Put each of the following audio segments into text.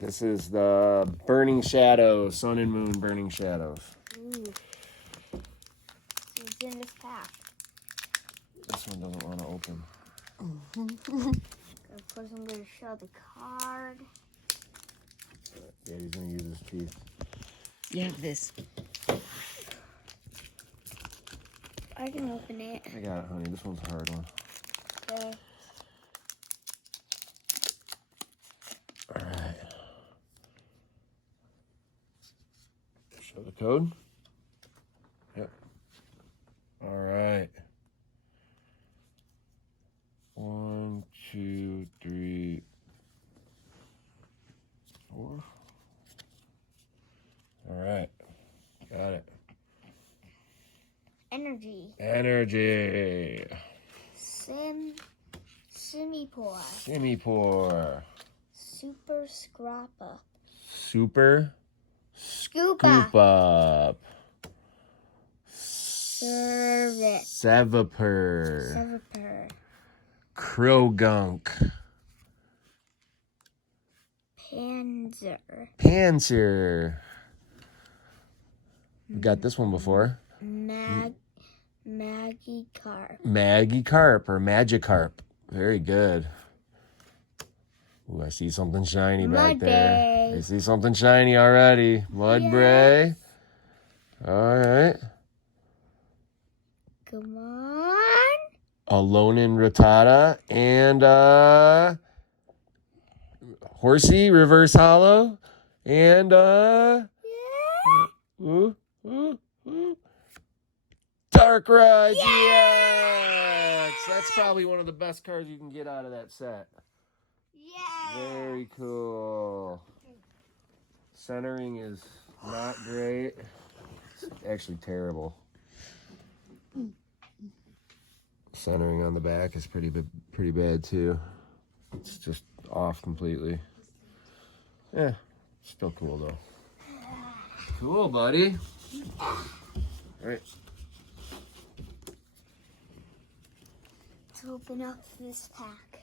This is the Burning Shadows, Sun and Moon Burning Shadows. Ooh. What's in this pack? This one doesn't want to open. Of course, I'm going to show the card. Daddy's going to use his teeth. You have this. I can open it. I got it, honey. This one's a hard one. Okay. All right. Show the code. Yep. All right. 1, 2, 3, 4. All right. Got it. Energy. Energy. Simipore. Simipore. Super Scrappa. Super Scoop Scoop Up. Service. Sevapur. Sevapur. Krogunk. Panzer. Panzer. We got this one before. Magikarp. Magikarp or Magikarp. Very good. Ooh, I see something shiny back there. I see something shiny already. Mudbray. All right. Come on. Alolan Rattata and Horsey Reverse Hollow and Darkrai GX. That's probably one of the best cards you can get out of that set. Yeah. Very cool. Centering is not great. It's actually terrible. Centering on the back is pretty bad too. It's just off completely. Yeah, still cool though. Cool, buddy. All right. Let's open up this pack.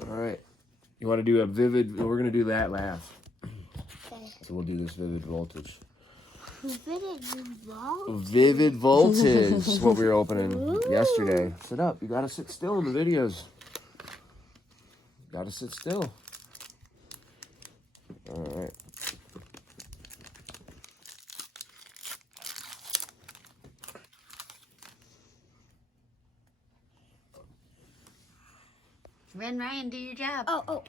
All right. You want to do a vivid? We're gonna do that last. Okay. So we'll do this vivid voltage. Vivid Voltage is what we were opening yesterday. Sit up. You gotta sit still in the videos. Gotta sit still. All right. Ryan, do your job. Oh.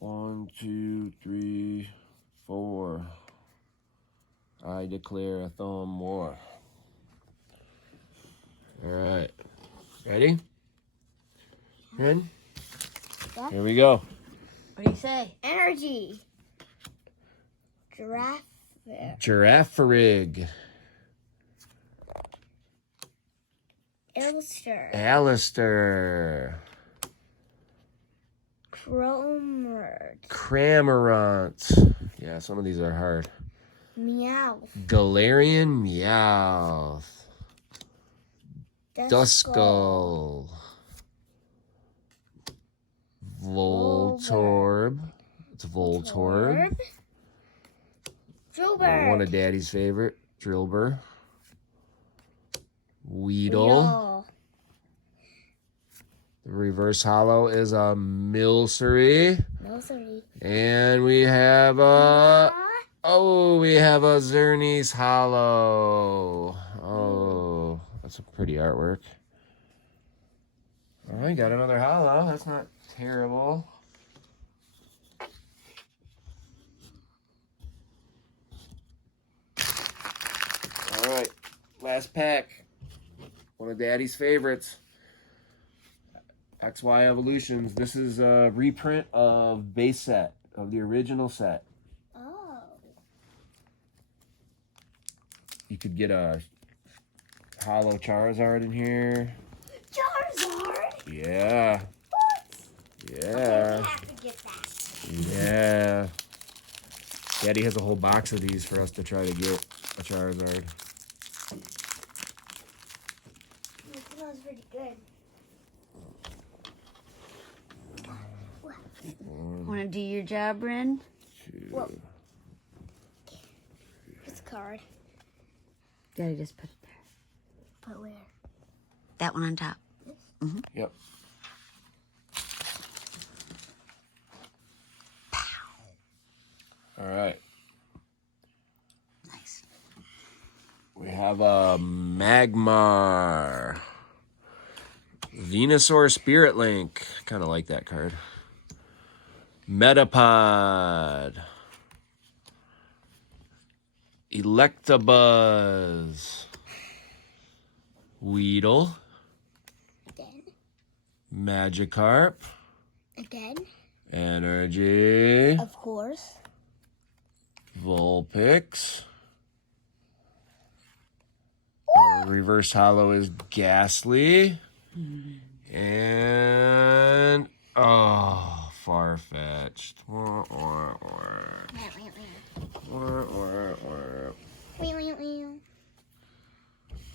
1, 2, 3, 4. I declare a thumb war. All right. Ready? Ready? Yeah. Here we go. What do you say? Energy. Girafarig. Alistair. Cramorant. Yeah, some of these are hard. Meowth. Galarian Meowth. Duskull. Voltorb. It's Voltorb. Drillbur. One of Daddy's favorite. Drillbur. Weedle. The reverse hollow is a Milcery. And we have a Xerneas hollow. Oh, that's a pretty artwork. All right, got another hollow. That's not terrible. All right, last pack. One of Daddy's favorites. XY Evolutions. This is a reprint of base set, of the original set. Oh. You could get a hollow Charizard in here. Charizard? Yeah. What? Yeah. Okay, we have to get that. Yeah. Daddy has a whole box of these for us to try to get a Charizard. It smells pretty good. do your job, Ren? 2. Whoa. This card. Daddy just put it there. Put where? That one on top. Yep. All right. Nice. We have a Magmar. Venusaur Spirit Link. Kind of like that card. Metapod. Electabuzz. Weedle. Again. Magikarp. Again. Energy. Of course. Vulpix. Our reverse hollow is Ghastly. And Farfetch'd. I'm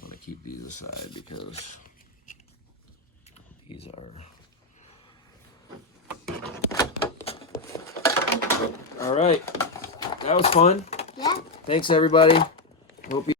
gonna keep these aside because these are. All right, that was fun. Yeah. Thanks everybody. Hope you.